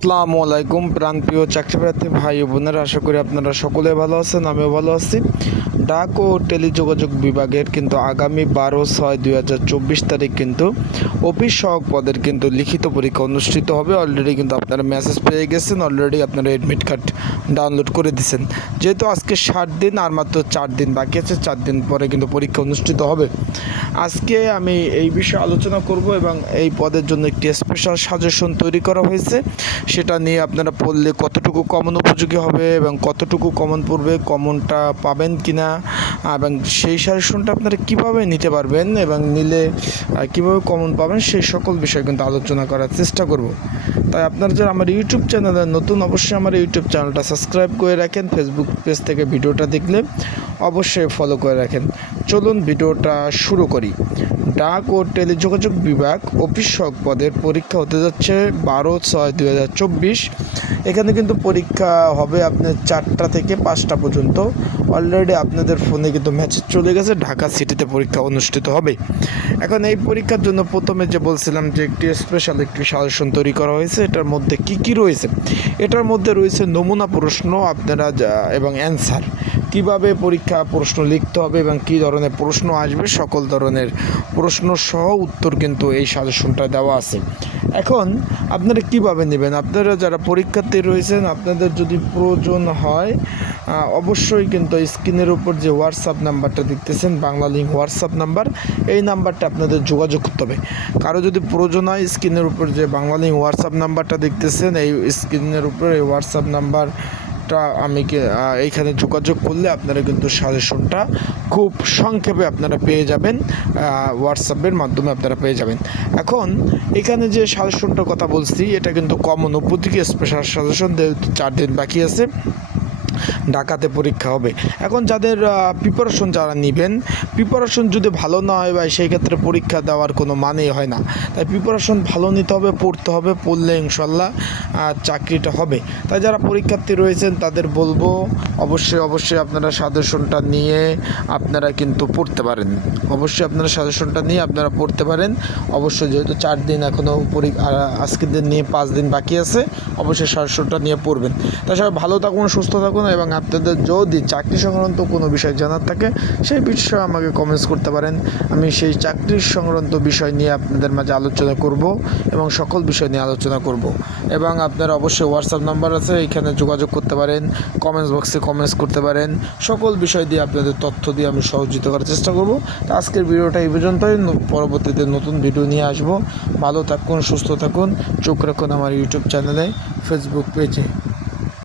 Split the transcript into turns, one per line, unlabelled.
আসসালামু আলাইকুম প্রাণপ্রিয় চাকরিপ্রার্থী ভাই বোনেরা, আশা করি আপনারা সকলে ভালো আছেন, আমিও ভালো আছি। ডাক ও টেলিযোগাযোগ বিভাগের কিন্তু আগামী বারো ছয় দুই হাজার চব্বিশ তারিখ কিন্তু অফিস সহক পদের কিন্তু লিখিত পরীক্ষা অনুষ্ঠিত হবে। অলরেডি কিন্তু আপনারা মেসেজ পেয়ে গেছেন অলরেডি আপনারা এডমিট কার্ড ডাউনলোড করে দিয়েছেন যেহেতু আজকে ষাট দিন আর মাত্র চার দিন বাকি আছে, চার দিন পরে কিন্তু পরীক্ষা অনুষ্ঠিত হবে। আজকে আমি এই বিষয়ে আলোচনা করব এবং এই পদের জন্য একটি স্পেশাল সাজেশন তৈরি করা হয়েছে। সেটা নিয়ে আপনারা পড়লে কতটুকু কমন উপযোগী হবে এবং কতটুকু কমন পড়বে কমনটা পাবেন কি না এবং সেই সাজেশনটা আপনারা কীভাবে নিতে পারবেন এবং নিলে কীভাবে কমন পাবেন সেই সকল বিষয় কিন্তু আলোচনা করার চেষ্টা করব। তাই আপনারা যারা আমার ইউটিউব চ্যানেলে নতুন, অবশ্যই আমার ইউটিউব চ্যানেলটা সাবস্ক্রাইব করে রাখেন ফেসবুক পেজ থেকে ভিডিওটা দেখলে অবশ্যই ফলো করে রাখেন। চলুন ভিডিওটা শুরু করি। ডাক ও টেলিযোগাযোগ বিভাগ অফিস পদের পরীক্ষা হতে যাচ্ছে বারো ছয় দুই হাজার চব্বিশ। এখানে কিন্তু পরীক্ষা হবে আপনার চারটা থেকে পাঁচটা পর্যন্ত। অলরেডি আপনাদের ফোনে কিন্তু মেসেজ চলে গেছে, ঢাকা সিটিতে পরীক্ষা অনুষ্ঠিত হবে। এখন এই পরীক্ষার জন্য প্রথমে যে বলছিলাম যে একটি স্পেশাল একটি সাজেশন তৈরি করা হয়েছে, এটার মধ্যে কি কি রয়েছে? এটার মধ্যে রয়েছে নমুনা প্রশ্ন, আপনারা এবং অ্যান্সার কীভাবে পরীক্ষা প্রশ্ন লিখতে হবে এবং কী ধরনের প্রশ্ন আসবে, সকল ধরনের প্রশ্ন সহ উত্তর কিন্তু এই সাজেশনটা দেওয়া আছে। এখন আপনারা কীভাবে নেবেন? আপনারা যারা পরীক্ষার্থী রয়েছেন, আপনাদের যদি প্রয়োজন হয় অবশ্যই কিন্তু স্ক্রিনের উপর যে হোয়াটসঅ্যাপ নাম্বারটা দেখতেছেন, বাংলা লিঙ্ক হোয়াটসঅ্যাপ নাম্বার, এই নাম্বারটা আপনাদের যোগাযোগ করতে হবে। কারও যদি প্রয়োজন হয়, স্ক্রিনের উপর যে বাংলা লিঙ্ক হোয়াটসঅ্যাপ নাম্বারটা দেখতেছেন, এই স্ক্রিনের উপর এই হোয়াটসঅ্যাপ নাম্বার টা আমি এইখানে যোগাযোগ করলে আপনারা কিন্তু সাজেশনটা খুব সংক্ষেপে আপনারা পেয়ে যাবেন হোয়াটসঅ্যাপের মাধ্যমে আপনারা পেয়ে যাবেন। এখন, এখানে যে সাজেশনটার কথা বলছি, এটা কিন্তু কমন উপযোগী স্পেশাল সাজেশন চার দিন বাকি আছে ঢাকাতে পরীক্ষা হবে। এখন যাদের প্রিপারেশন যারা নেবেন প্রিপারেশন যদি ভালো না হয় বা সেই ক্ষেত্রে পরীক্ষা দেওয়ার কোনো মানেই হয় না। তাই প্রিপারেশন ভালো নিতে হবে, পড়তে হবে, পড়লে ইনশাল্লাহ চাকরিটা হবে। তাই যারা পরীক্ষার্থী রয়েছেন, তাদের বলব, অবশ্যই অবশ্যই আপনারা সাজেশনটা নিয়ে আপনারা কিন্তু পড়তে পারেন। অবশ্যই আপনারা সাজেশনটা নিয়ে আপনারা পড়তে পারেন। অবশ্যই যেহেতু চার দিন এখনও আজকের দিন নিয়ে পাঁচ দিন বাকি আছে, অবশ্যই সাজেশনটা নিয়ে পড়বেন। তাছাড়া ভালো থাকুন, সুস্থ থাকুন এবং আপনাদের যদি চাকরি সংক্রান্ত কোনো বিষয় জানার থাকে, সেই বিষয়ে আমাকে কমেন্টস করতে পারেন। আমি সেই চাকরির সংক্রান্ত বিষয় নিয়ে আপনাদের মাঝে আলোচনা করব এবং সকল বিষয় নিয়ে আলোচনা করব। এবং আপনারা অবশ্যই হোয়াটসঅ্যাপ নাম্বার আছে, এখানে যোগাযোগ করতে পারেন কমেন্টস বক্সে কমেন্টস করতে পারেন। সকল বিষয় দিয়ে আপনাদের তথ্য দিয়ে আমি সহযোগিতা করার চেষ্টা করব। আজকের ভিডিওটা এই পর্যন্তই। পরবর্তীতে নতুন ভিডিও নিয়ে আসব। ভালো থাকুন, সুস্থ থাকুন। চোখ রাখুন আমার ইউটিউব চ্যানেলে ফেসবুক পেজে